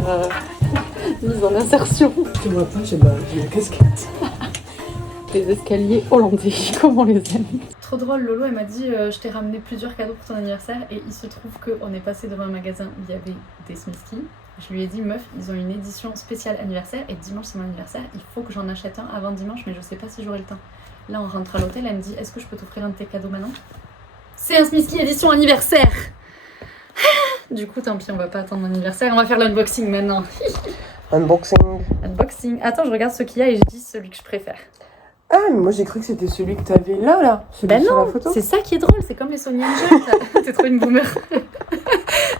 première mise en insertion. Tu vois pas, j'ai ma casquette. Les escaliers hollandais, comme on les aime. Trop drôle, Lolo, elle m'a dit je t'ai ramené plusieurs cadeaux pour ton anniversaire et il se trouve qu'on est passé devant un magasin où il y avait des Smisky. Je lui ai dit meuf, ils ont une édition spéciale anniversaire et dimanche c'est mon anniversaire, il faut que j'en achète un avant dimanche mais je sais pas si j'aurai le temps. Là on rentre à l'hôtel, elle me dit est-ce que je peux t'offrir un de tes cadeaux maintenant? C'est un Smisky édition anniversaire. Du coup tant pis, on va pas attendre mon anniversaire, on va faire l'unboxing maintenant. Unboxing. Attends, je regarde ce qu'il y a et je dis celui que je préfère. Ah, mais moi j'ai cru que c'était celui que t'avais là. Celui sur la photo. C'est ça qui est drôle, c'est comme les Sony Angel. T'es trop une boomer.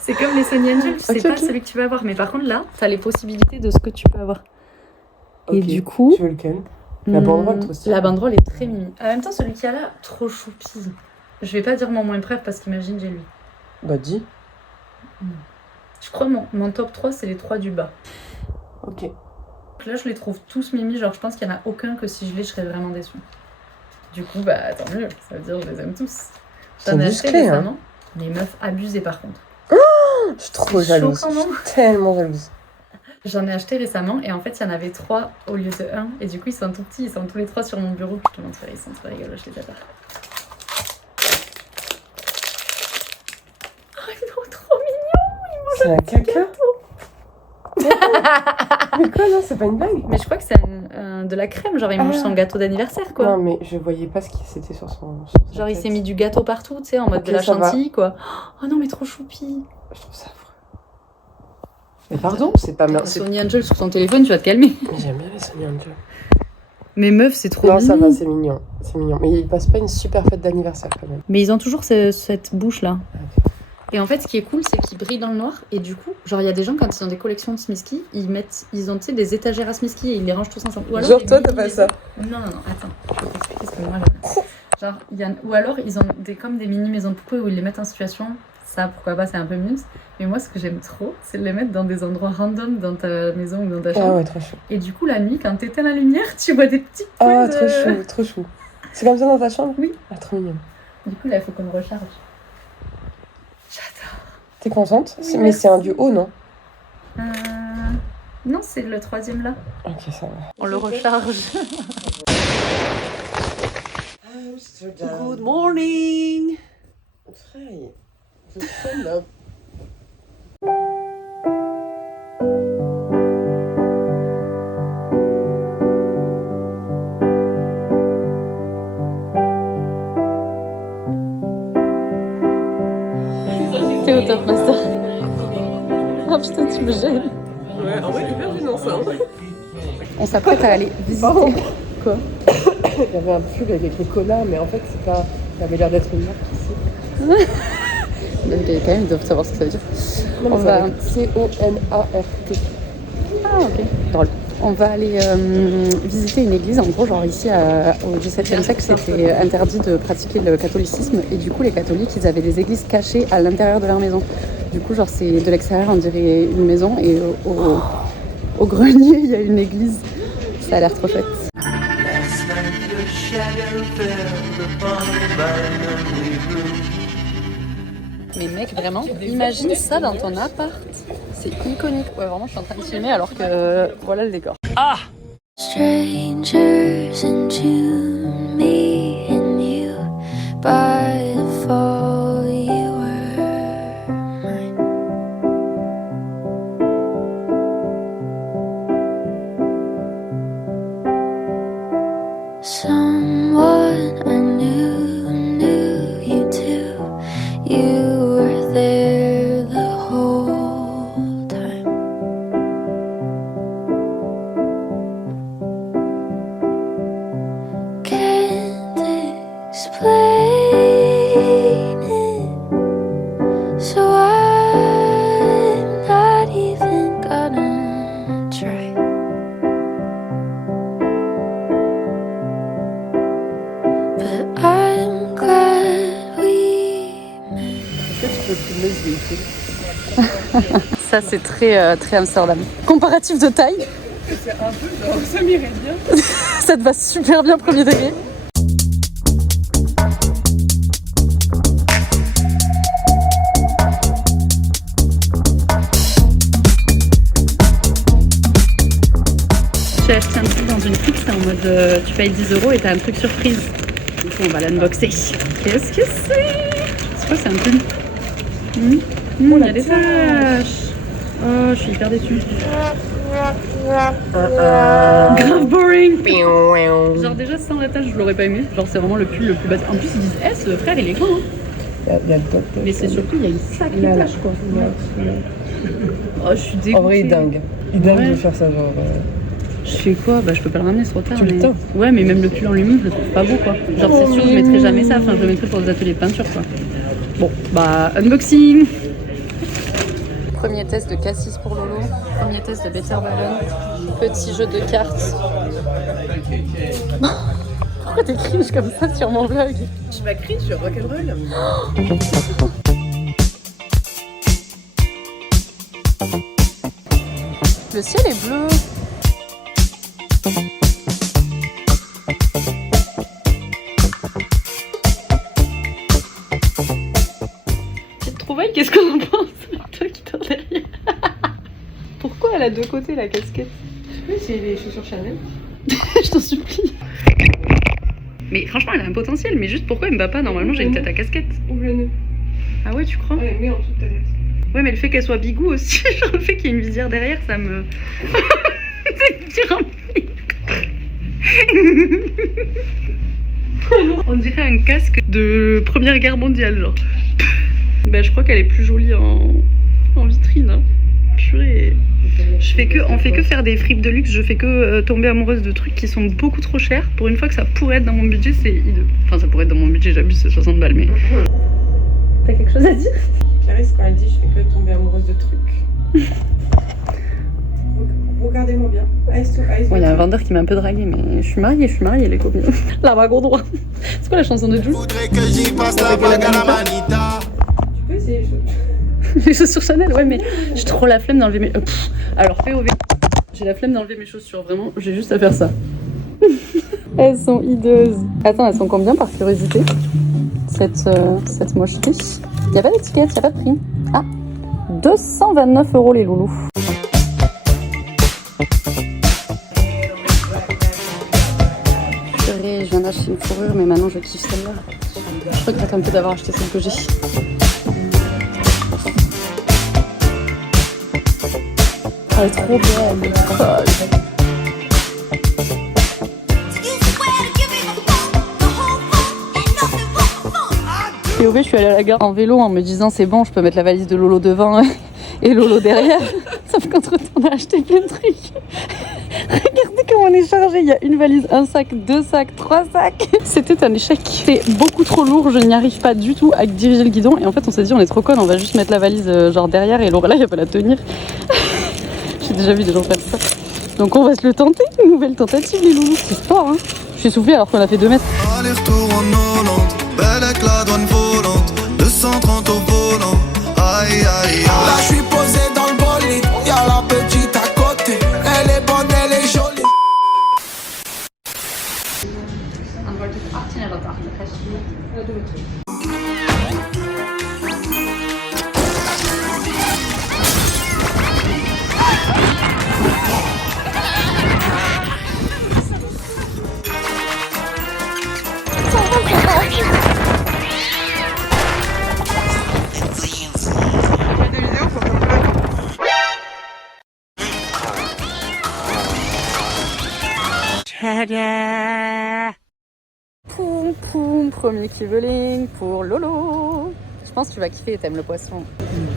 C'est comme les Sony Angel, tu sais pas celui que tu vas avoir. Mais par contre là, t'as les possibilités de ce que tu peux avoir. Okay. Et du coup... Tu veux lequel? La banderole, trop stylée. La banderole est très mimi. En même temps, celui qu'il y a là, trop choupi. Je vais pas dire mon moins préf parce qu'imagine j'ai lui. Bah dis. Je crois mon top 3 c'est les 3 du bas. Ok. Donc là je les trouve tous mimi, genre je pense qu'il y en a aucun que si je l'ai je serais vraiment déçue. Du coup bah tant mieux, ça veut dire je les aime tous. J'en ai acheté récemment, les meufs abusées par contre. Oh, je suis trop jalouse, je suis tellement jalouse. J'en ai acheté récemment et en fait il y en avait 3 au lieu de 1 et du coup ils sont tout petits, ils sont tous les 3 sur mon bureau, je te montrerai, ils sont trop rigolos, je les adore. Oh ils sont trop mignons, c'est un caca. Mais quoi, non, c'est pas une blague. Mais je crois que c'est de la crème, genre il mange son gâteau d'anniversaire quoi. Non mais je voyais pas ce qui c'était sur son genre il s'est mis du gâteau partout, tu sais, en mode de la chantilly quoi. Oh non mais trop choupi. Je trouve ça affreux. Mais pardon, c'est pas mal. Sony Angel sur ton téléphone, tu vas te calmer. J'aime bien les Sony Angel. Mais meuf, c'est trop mignon. Non, ça va, c'est mignon. Mais ils passent pas une super fête d'anniversaire quand même. Mais ils ont toujours cette bouche là. Okay. Et en fait, ce qui est cool, c'est qu'ils brillent dans le noir. Et du coup, genre, il y a des gens, quand ils ont des collections de Smisky, ils ont, tu sais, des étagères à Smisky et ils les rangent tous ensemble. Ou alors, genre, toi, t'as pas ça? Non, attends. Je vais t'expliquer ce que moi j'aime. Genre, ou alors, ils ont comme des mini maisons de poupées où ils les mettent en situation. Ça, pourquoi pas, c'est un peu muse. Mais moi, ce que j'aime trop, c'est de les mettre dans des endroits random dans ta maison ou dans ta chambre. Ah ouais, trop chou. Et du coup, la nuit, quand t'éteins la lumière, tu vois des petites poules. Ah, trop chou. C'est comme ça dans ta chambre? Oui. Ah, trop mignon. Du coup, là, il faut qu'on me recharge. J'adore. T'es contente? Oui, mais c'est un du haut, non? Non, c'est le 3e là. Ok, ça va. On le recharge. Good morning! Frère, je suis là. T'es au top master. Oh putain, tu me gênes. Ouais, en vrai, hyper gênant ça. On s'apprête à aller visiter. Quoi? Il y avait un pull avec écrit Cola, mais en fait, c'est pas. Ça avait l'air d'être une marque ici. Quand même, ils doivent savoir ce que ça veut dire. Non, on va. C-O-N-A-R-T. Ah, ok. Drôle. On va aller visiter une église. En gros, genre ici, au XVIIe siècle, c'était interdit de pratiquer le catholicisme. Et du coup, les catholiques, ils avaient des églises cachées à l'intérieur de leur maison. Du coup, genre, c'est de l'extérieur, on dirait une maison. Et au grenier, il y a une église. Ça a l'air trop chouette. Mais mec, vraiment, imagine ça dans ton appart. C'est iconique. Ouais, vraiment, je suis en train de filmer alors que voilà le décor. Ah! Strangers into me and you by the fall you were mine. Someone I knew you too. You were there the whole time. Can't explain it, so I'm not even gonna try. But I'm glad we met. Est-ce que tu peux filmer ce véhicule? Ça, c'est très Amsterdam. Comparatif de taille, C'est un peu genre, ça m'irait bien. ça te va super bien premier degré. c'est en mode tu payes 10 € et t'as un truc surprise. Du coup, on va l'unboxer. Qu'est-ce que c'est quoi, c'est un pull? Il y a des taches. Oh, je suis hyper déçue. Grave boring. Genre déjà sans la tache, je l'aurais pas aimé. Genre c'est vraiment le pull le plus basique. En plus ils disent S, frère il est grand. Hein. Il y a d'autres. Mais c'est surtout il y a une sacrée tache quoi. Oh, je suis dégoûtée. En vrai, il est dingue. Il est dingue Ouais. de faire ça, genre. Je fais quoi? Bah je peux pas le ramener, c'est trop tard. Tu le teins. Ouais, mais même le pull en lui-même, je le trouve pas beau quoi. Genre c'est sûr, je mettrai jamais ça. Enfin, je le mettrai pour des ateliers de peinture quoi. Bon, bah unboxing. Premier test de Cassis pour Lolo. Premier test de Better Balloon. Petit jeu de cartes. Pourquoi t'es cringe comme ça sur mon vlog? Je suis pas cringe, je suis rock'n'roll. Le ciel est bleu. Petite trouvaille, qu'est-ce qu'on en pense? Toi qui t'en derrière. Pourquoi elle a deux côtés la casquette? Oui, c'est les chaussures Chanel. Je t'en supplie. Mais franchement, elle a un potentiel, mais juste pourquoi elle me va pas? Normalement, j'ai une tête à casquette. Ouvre le nœud. Ah ouais, tu crois? Ouais, mets en dessous de ta tête. Ouais, mais le fait qu'elle soit bigou aussi, genre le fait qu'il y ait une visière derrière, ça me. C'est une pire On dirait un casque de Première Guerre mondiale, genre. Bah, je crois qu'elle est plus jolie en vitrine. Hein. Purée. On fait que faire des fripes de luxe, je fais que tomber amoureuse de trucs qui sont beaucoup trop chers. Pour une fois que ça pourrait être dans mon budget, c'est hideux. Enfin, ça pourrait être dans mon budget, j'abuse, c'est 60 balles, mais. T'as quelque chose à dire? Clarisse, quand elle dit je fais que tomber amoureuse de trucs. Regardez-moi bien. Bon, il y a un vendeur qui m'a un peu dragué, mais je suis mariée les copines. La vague au droit. C'est quoi la chanson de Jules? Voudrais que j'y passe la bague à la manita. Tu peux essayer les choses. Les chaussures Chanel, ouais, mais j'ai trop la flemme d'enlever mes. Alors, POV, j'ai la flemme d'enlever mes chaussures, vraiment, j'ai juste à faire ça. Elles sont hideuses. Attends, elles sont combien par curiosité? Cette moche fiche. Y a pas d'étiquette, y a pas de prix. Ah, 229 € les loulous. Purée, je viens d'acheter une fourrure, mais maintenant je kiffe celle-là. Je regrette un peu d'avoir acheté celle que j'ai. Elle est trop belle. POV, je suis allée à la gare en vélo en me disant c'est bon, je peux mettre la valise de Lolo devant et Lolo derrière. Sauf qu'entre temps, on a acheté plein de trucs. Regardez comment on est chargé. Il y a une valise, un sac, 2 sacs, 3 sacs. C'était un échec. C'est beaucoup trop lourd. Je n'y arrive pas du tout à diriger le guidon. Et en fait, on s'est dit, on est trop connes. On va juste mettre la valise genre derrière et Laura là, il va la tenir. J'ai déjà vu des gens faire ça. Donc on va se le tenter. Une nouvelle tentative, les loulous. C'est fort, hein. Je suis soufflée alors qu'on a fait 2 mètres. Aller-retour en Hollande, belle avec la douane volante, 230 au volant. Aïe aïe aïe. Là je suis posé dans le bolide, y'a la petite à côté, elle est bonne, elle est jolie. Poum poum, premier kiveling pour Lolo. Je pense que tu vas kiffer, t'aimes le poisson.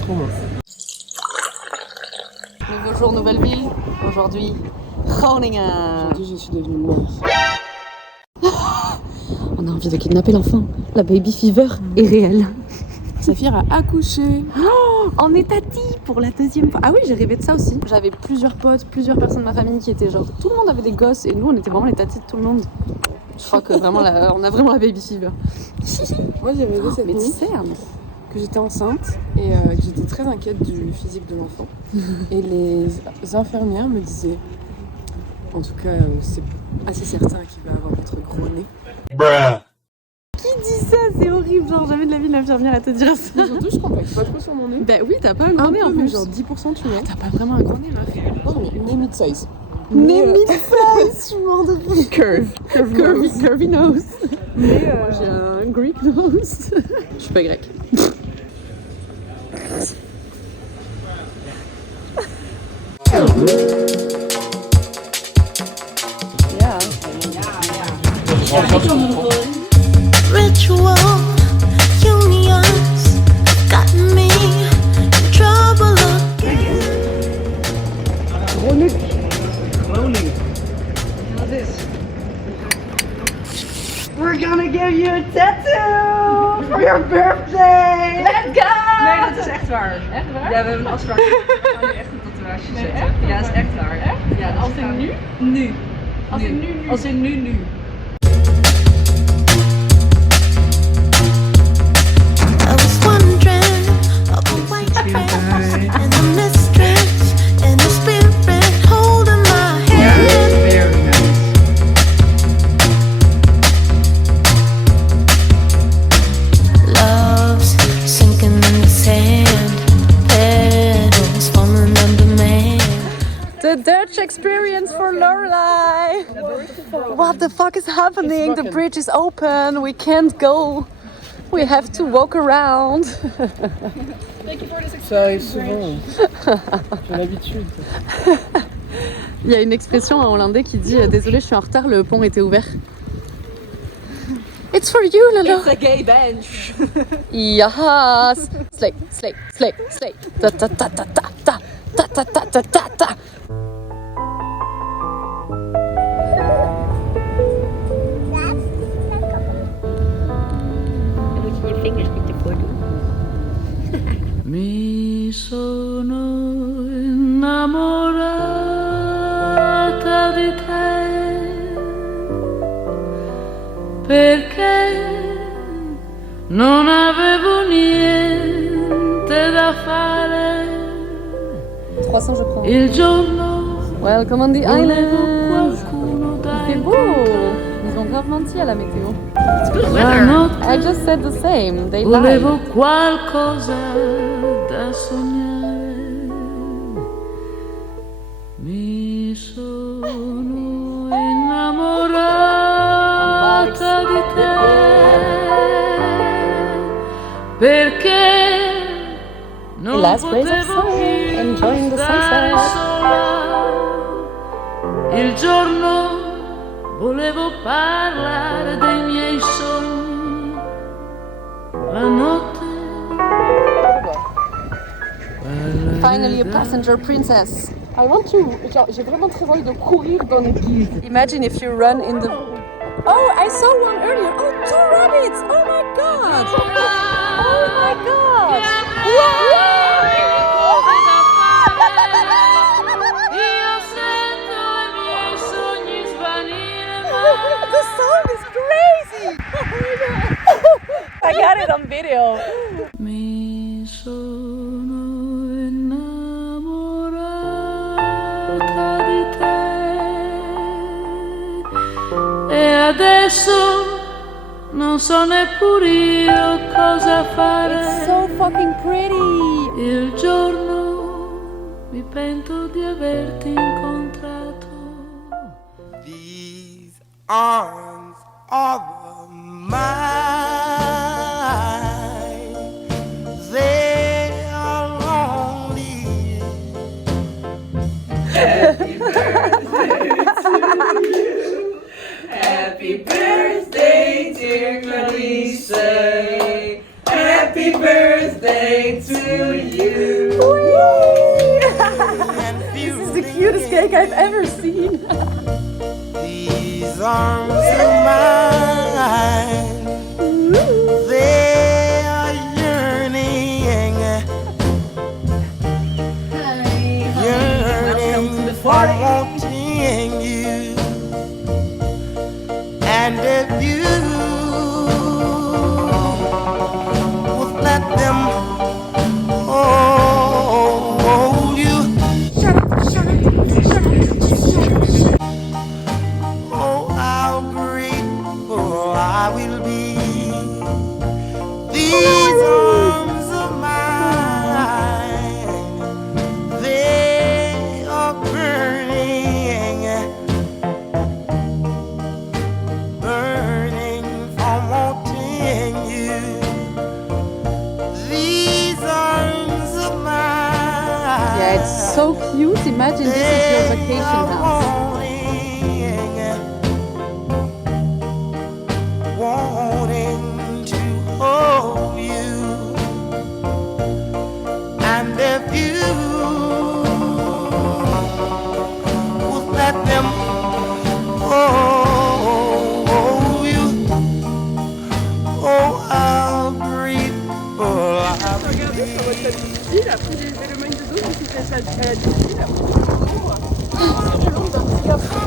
Trop bon. Nouveau jour, nouvelle ville. Aujourd'hui, Groningen. Aujourd'hui, je suis devenue mère. On a envie de kidnapper l'enfant. La baby fever est réelle. Saphir a accouché. On est tati pour la 2e fois. Ah oui, j'ai rêvé de ça aussi. J'avais plusieurs potes, plusieurs personnes de ma famille qui étaient genre... Tout le monde avait des gosses et nous, on était vraiment les tatis de tout le monde. Je crois que vraiment, on a vraiment la baby fever. Moi, j'ai rêvé cette Mais tu nuit sais, hein, que j'étais enceinte et que j'étais très inquiète du physique de l'enfant. Et les infirmières me disaient, en tout cas, c'est assez certain qu'il va avoir votre gros nez. qui dit ça? C'est horrible, genre jamais de la vie l'infirmière à te dire ça. Mais surtout, je complexe pas trop sur mon nez. Bah oui, t'as pas un gros nez en peu, mais plus. genre 10% tu vois. T'as pas vraiment un gros nez, meuf. Non, mais nez mid-size. Nez mid-size, je m'en curvy nose. Mais j'ai un Greek nose. Je suis pas grec. Yeah. Ritual unions got me in trouble again. We're gonna give you a tattoo for your birthday! Let's go! Nee, dat is echt waar. Echt waar? Ja, we hebben een afspraak. We gaan nu echt een tatoeage zetten. Echt? Ja, dat is echt waar. Echt? Ja, als in nu? Nu. Als in nu? Als in nu. I was wondering of the white dress and the mistress and the spirit holding my hand. Very nice. Love's sinking in the sand, petals falling on demand. The Dutch experience for Lorelai. What the fuck is happening? The bridge is open. We can't go. We have to walk around. Ça arrive souvent. J'ai l'habitude. Il y a une expression en hollandais qui dit désolé, je suis en retard, le pont était ouvert. It's for you, Lolo. It's a gay bench. Yes. Slay, slay, slay, slay. Ta ta ta ta ta ta ta ta ta ta ta ta. Mi sono innamorata di te perché non avevo niente da fare 300 je prends. il giorno Welcome on the volevo island. qualcuno da C'est beau. Ils ont grave menti à la météo. la notte I just said the same. They volevo lied. qualcosa da sognare. Mi sono innamorata di te perché non last rays of potevo sun, più enjoying the stare sunset. sola. Il giorno volevo parlare dei miei sogni, la notte Finally a passenger princess. I want to. J'ai vraiment très envie de courir dans les guides. Imagine if you run in the... Oh, I saw one earlier. Oh, 2 rabbits. Oh my god. Oh my god. io sento i miei sogni svanire. The sound is crazy. I got it on video. Mi sono innamorata di te e adesso non so neppure io cosa fare. It's so fucking pretty. Il giorno mi pento di averti incontrato. These arms are mine. They are lonely. Happy birthday, dear Clarice. Happy birthday to you. This is the cutest cake I've ever seen. These arms are mine. They are yearning, yearning for wanting you. And if you would let them hold you. Oh, how grateful I will be. These arms of mine, they are burning, so cute. Imagine this is your vacation house. Wanting to hold you, and if you would let them hold you, oh, I'll breathe, oh, I'll Regardez sur votre tapis, là, tous les éléments de dos, vous faites ça à la difficile, là, c'est le long d'un petit garçon,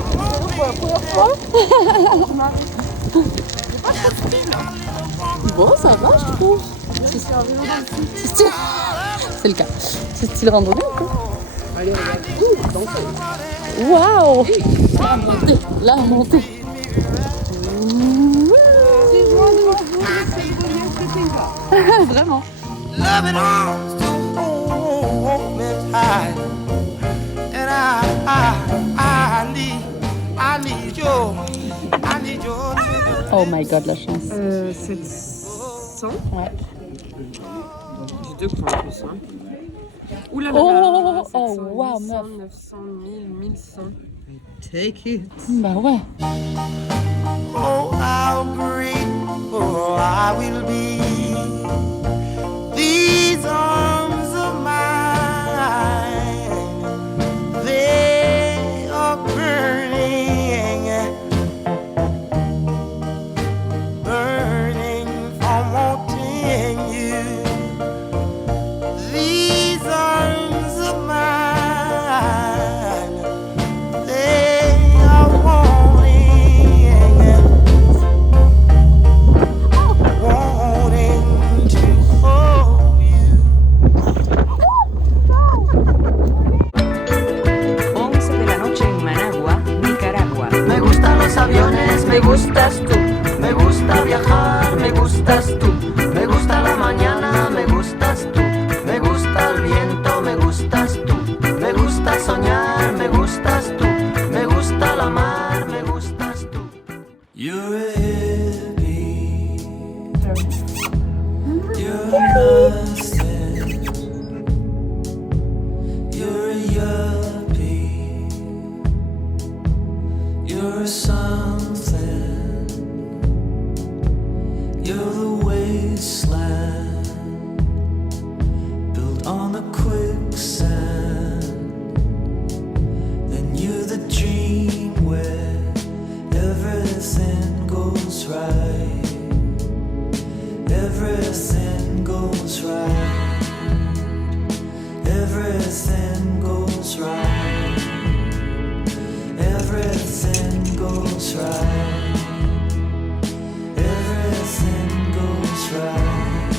pour la première fois, je m'arrête. J'ai pas trop de style. Bon, ça va, je trouve. C'est un vélo dans le cul. C'est style. C'est le cas. C'est style randonnée ou quoi? Allez, regarde. Ouh, danser. Waouh! La montée. Si loin devant vous, c'est le lien très Vraiment. loving arms to hold me tight, and I need your Oh my god, la chance. 700. Ouais. J'ai deux points en plus. Hein. Ouh là là, Oh, 700, oh, wow, 800, meuf. 900, 1000, 1100. Take it. Bah ouais. Oh, I'll breathe, oh, I will be. These arms of mine, they are burning, burning from wanting you. These arms of mine, they are wanting, wanting to hold you. 11 de la noche en Managua, Nicaragua. Me gustan los aviones, me gustas tú. Me gusta viajar, me gustas tú. Me gusta la mañana, me gustas tú. Me gusta el viento, me gustas tú. Me gusta soñar, me gustas tú. Me gusta la mar, me gustas tú. You're a hippie. You're a Mustang. You're a yuppie. You're something. You're the wasteland built on the quicksand. Then you're the dream where everything goes right. Everything goes right. Everything goes right. Everything goes right. Everything goes right.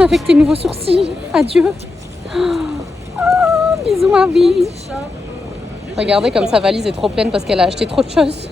Avec tes nouveaux sourcils. Adieu. Oh, bisous ma vie. Regardez comme sa valise est trop pleine parce qu'elle a acheté trop de choses.